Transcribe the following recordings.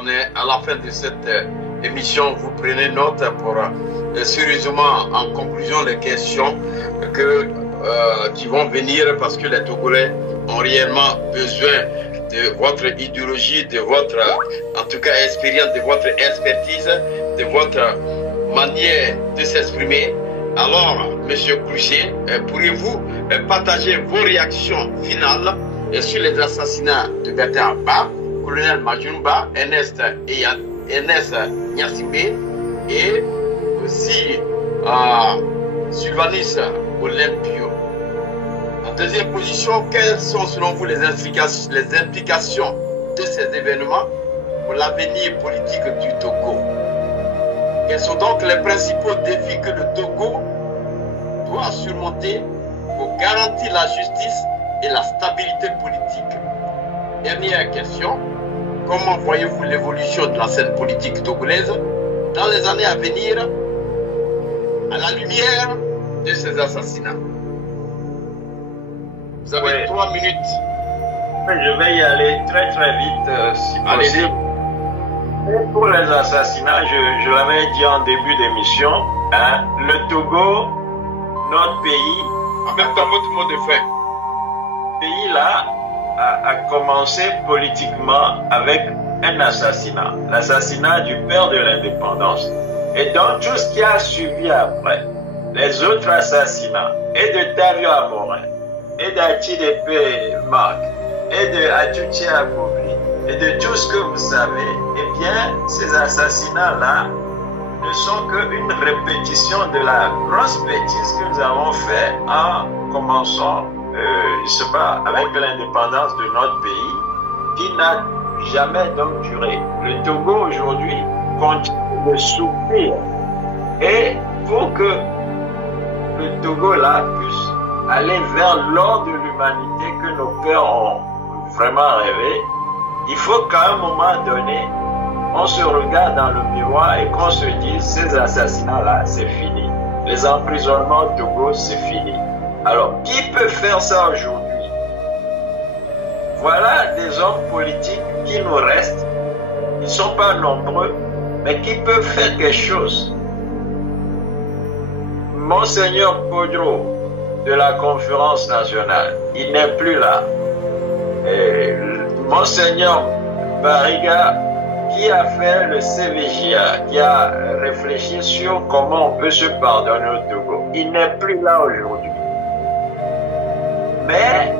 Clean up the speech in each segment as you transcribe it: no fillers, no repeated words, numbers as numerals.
on est à la fin de cette émission. Vous prenez note pour sérieusement, en conclusion, les questions qui vont venir parce que les Togolais ont réellement besoin de votre idéologie, de votre, en tout cas, expérience, de votre expertise, de votre manière de s'exprimer. Alors, Monsieur Cloutier, pourriez-vous partager vos réactions finales sur les assassinats de Bertin Ba, colonel Majumba, Ernest Nyassimbe et aussi Sylvanus Olympio? En deuxième position, quelles sont selon vous les implications de ces événements pour l'avenir politique du Togo? Quels sont donc les principaux défis que le Togo doit surmonter pour garantir la justice et la stabilité politique? Dernière question, comment voyez-vous l'évolution de la scène politique togolaise dans les années à venir à la lumière de ces assassinats? Vous avez 3 minutes. Je vais y aller très vite si possible. Et pour les assassinats, je l'avais dit en début d'émission, hein, le Togo, notre pays, En même temps, votre mot de fin. ce pays-là a commencé politiquement avec un assassinat, l'assassinat du père de l'indépendance. Et dans tout ce qui a suivi après, les autres assassinats, et de Dario Amorin, et d'Atidépé Marc, et de Atuti Agobli, et de tout ce que vous savez, eh bien, ces assassinats-là ne sont qu'une répétition de la grosse bêtise que nous avons fait en commençant, je sais pas, avec l'indépendance de notre pays, qui n'a jamais donc duré. Le Togo aujourd'hui continue de souffrir. Et pour que le Togo là puisse aller vers l'ordre de l'humanité que nos pères ont vraiment rêvé, il faut qu'à un moment donné, on se regarde dans le miroir et qu'on se dise, ces assassinats-là, c'est fini. Les emprisonnements au Togo, c'est fini. Alors, qui peut faire ça aujourd'hui? Voilà des hommes politiques qui nous restent. Ils ne sont pas nombreux, mais qui peuvent faire quelque chose. Monseigneur Podro de la Conférence nationale, il n'est plus là. Et Monseigneur Bariga, qui a fait le CVJA, qui a réfléchi sur comment on peut se pardonner au Togo, il n'est plus là aujourd'hui. Mais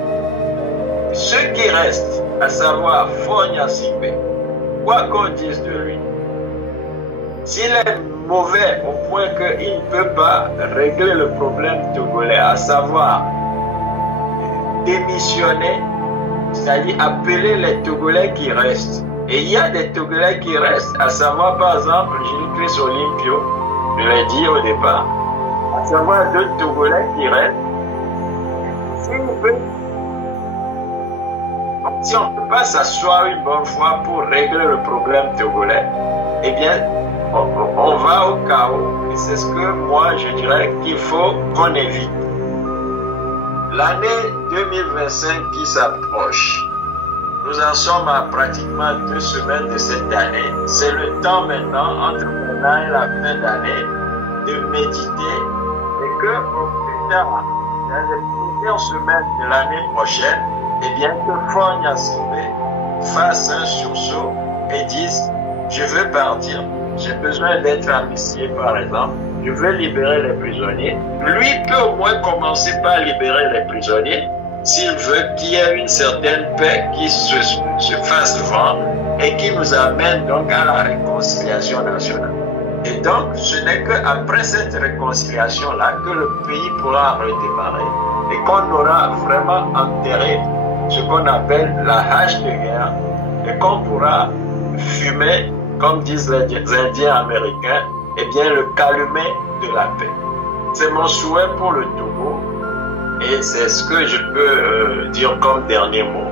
ceux qui restent, à savoir Fogna Simbe, quoi qu'on dise de lui, s'il est mauvais au point qu'il ne peut pas régler le problème togolais, à savoir démissionner, c'est-à-dire appeler les Togolais qui restent. Et il y a des Togolais qui restent, à savoir par exemple Gilles-Chris Olympio, je l'ai dit au départ, à savoir d'autres Togolais qui restent. Si on ne peut pas s'asseoir une bonne fois pour régler le problème togolais, eh bien, on va au chaos. Et c'est ce que moi, je dirais qu'il faut qu'on évite. L'année 2025 qui s'approche, nous en sommes à pratiquement 2 semaines de cette année. C'est le temps maintenant, entre maintenant et la fin d'année, de méditer et que au plus tard, dans les premières semaines de l'année prochaine, eh bien, que Fogna Simbe fasse un sursaut et dise, je veux partir, j'ai besoin d'être amnistié par exemple, je veux libérer les prisonniers. Lui peut au moins commencer par libérer les prisonniers, s'il veut qu'il y ait une certaine paix qui se fasse vent et qui nous amène donc à la réconciliation nationale. Et donc, ce n'est qu'après cette réconciliation-là que le pays pourra redémarrer et qu'on aura vraiment enterré ce qu'on appelle la hache de guerre et qu'on pourra fumer, comme disent les Indiens américains, eh bien le calumet de la paix. C'est mon souhait pour le Togo et c'est ce que je peux dire comme dernier mot.